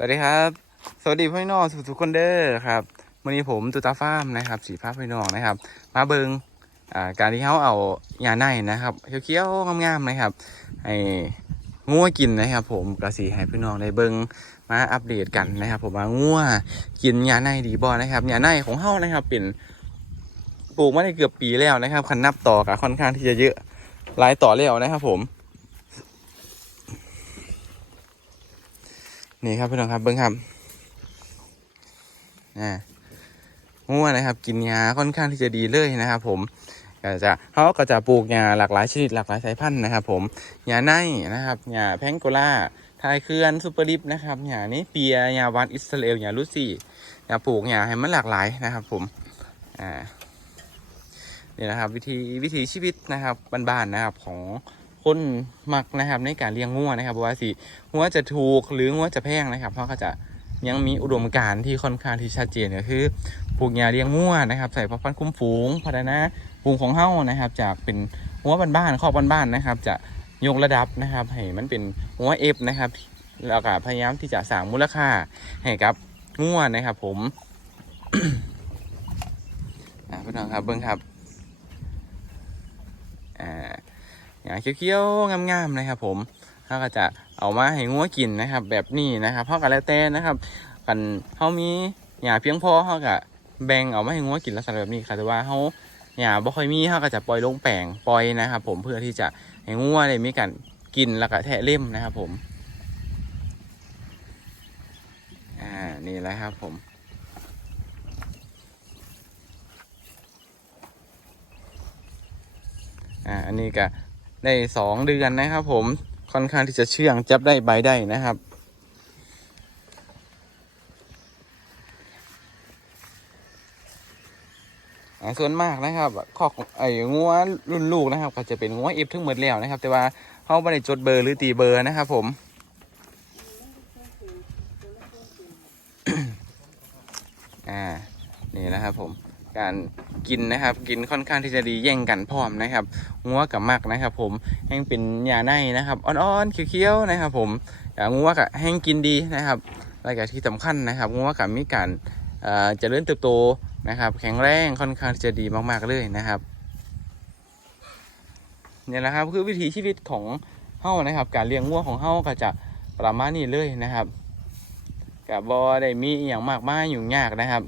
สวัสดีครับ สวัสดีพี่น้องทุกๆคนเด้อครับวันนี้ผมตุตาฟาร์มนะครับสีภาพพี่น้องนะครับ มาเบิงอ่าการที่เขาเอายาในนะครับเขียวๆงามๆนะครับให้งัวกินนะครับ ผมกระสีให้พี่น้องได้เบิงมาอัปเดตกันนะครับ ผมว่างัวกินยาในดีบ่นะครับยาในของเฮานะครับเป็นปลูกมาได้เกือบปีแล้วนะครับคันนับต่อกับค่อนข้างที่จะเยอะหลายต่อแล้วนะครับ ผม นี่ครับพี่น้องครับเบิ้งครับอ่างัวนะครับ กินยาค่อนข้างที่จะดีเลยนะครับ ผมก็จะเขาก็จะปลูกยาหลากหลายชนิดหลากหลายสายพันธุ์นะครับ ผมยาไนนะครับยาแพงโกล่าทายเคลื่อนซูเปอร์ลิปนะครับยานี้เปียยาวันอิสราเอลยาลูซี่ยาปลูกยาให้มันหลากหลายนะครับ ผมอ่านี่นะครับวิธีวิถีชีวิตนะครับบ้านๆนะครับของ คนมักนะครับในการเลี้ยงงัวนะครับว่าสิงัวจะถูกหรืองัวจะแพงนะครับ เพราะก็จะยังมีอุดมการณ์ที่ค่อนข้างที่ชัดเจนก็คือปลูกยาเลี้ยงงัวนะครับใส่พันธุ์คุ้มฝูงพัฒนาฝูงของเฮ้านะครับ จากเป็นงัวบ้านๆครอบบ้านๆนะครับ จะยกระดับนะครับให้มันเป็นงัวเอฟนะครับแล้วก็พยายามที่จะสร้างมูลค่าให้กับงัวนะครับ ผมอ่าพี่น้องครับเบิ้งครับอ่า อย่าเขียวๆงามๆนะครับผมเขาก็จะเอามาให้งัวกินนะครับ แบบนี้นะครับเขาก็แล้วแต่นะครับกันเขามีหญ้าเพียงพอเขาก็แบ่งเอามาให้งัวกินลักษณะแบบนี้ค่ะแต่ว่าเขาหญ้าบ่ค่อยมีเขาก็จะปล่อยลงแปลงปล่อยนะครับ ผมเพื่อที่จะให้งัวได้มีการกินแล้วก็แทะเล่มนะครับ ผมอ่านี่แหละครับผมอ่าอันนี้ก็ ได้สองเดือนนะครับ ผมค่อนข้างที่จะเชื่องจับได้ใบได้นะครับอ่าส่วนมากนะครับขอของไอ้งัวรุ่นลูกนะครับ ก็จะเป็นงัวเอฟทั้งหมดแล้วนะครับ แต่ว่าเขาไม่ได้จดเบอร์หรือตีเบอร์นะครับ ผมอ่านี่นะครับผม การกินนะครับ กินค่อนข้างที่จะดีแย่งกันพร้อมนะครับงัวกับมักนะครับ ผมแห้งเป็นยาในนะครับอ่อนๆเขียวๆนะครับ ผมงัวกับแห้งกินดีนะครับรายการที่สำคัญนะครับงัวกับมีการเอ่อเจริญเติบโตนะครับ แข็งแรงค่อนข้างที่จะดีมากๆเลยนะครับเนี่ยแหละครับคือวิถีชีวิตของเฮ้านะครับ การเลี้ยงงัวของเฮ้าก็จะประมาณนี้เลยนะครับกับบอได้มีอย่างมากมายยุ่งยากนะครับ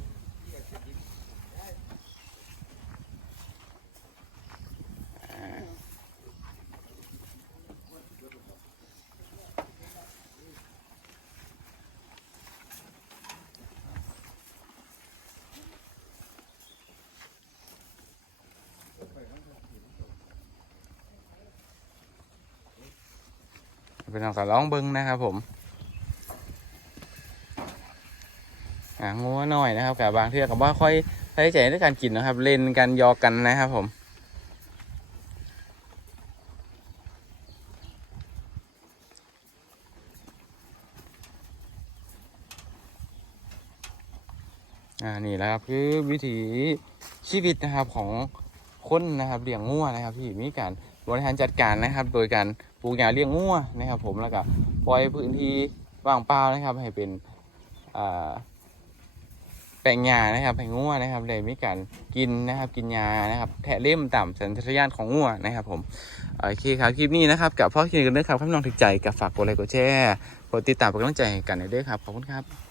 เป็นเอากับร้องเบิ้งนะครับผมอ่างัวหน่อยนะครับกับบางเทื่อกับว่าค่อยใช้ใจในการกินนะครับ เล่นกันยอกกันนะครับผมอ่านี่แหละครับคือวิถีชีวิตนะครับของคนนะครับเลี้ยงงัวนะครับที่มีการ บริหารจัดการนะครับ โดยการปลูกหญ้าเลี้ยงงัวนะครับ ผมแล้วก็ปล่อยพื้นที่ว่างเปล่านะครับ ให้เป็นแปลงหญ้านะครับให้งัวนะครับได้มีการกินนะครับ กินหญ้านะครับ แทะเล่มต่ำสัญชาตญาณของงัวนะครับ ผมโอเคครับคลิปนี้นะครับกับพ่อคิดกันด้วยครับถ้าน้องถึกใจกับฝากกดไลค์กดแชร์กดติดตามเป็นกำลังใจกันหน่อยด้วยครับขอบคุณครับ